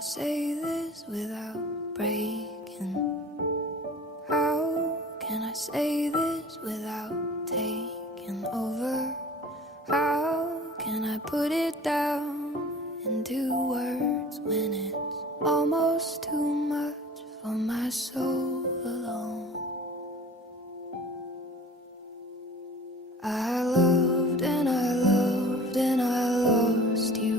I say this without breaking? How can I say this without taking over? How can I put it down into words when it's almost too much for my soul alone? I loved and I loved and I lost you.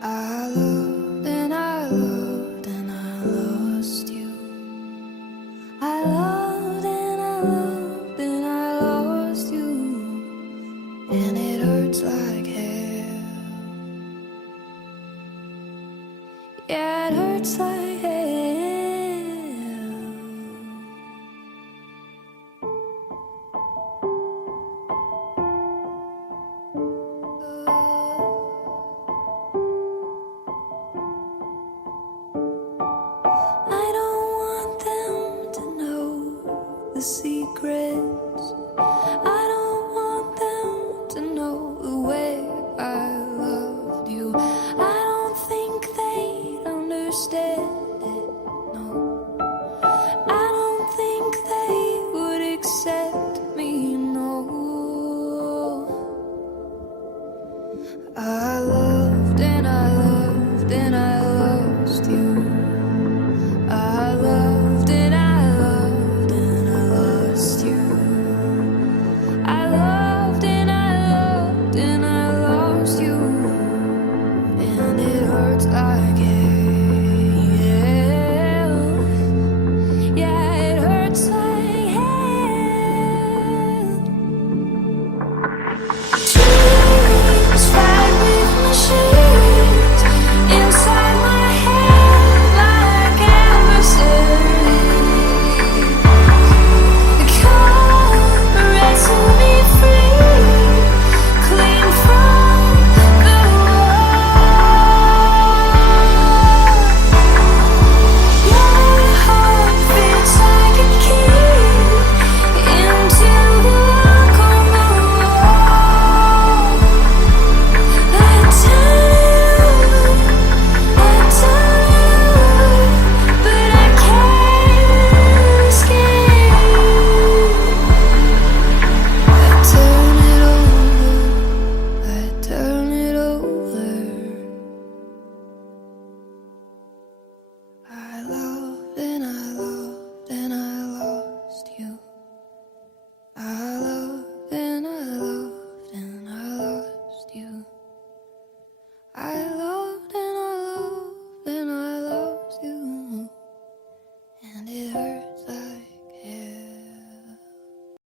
I loved and I loved and I lost you. I loved and I loved and I lost you. And it hurts like hell. Yeah, it hurts like hell. I don't want them to know the secrets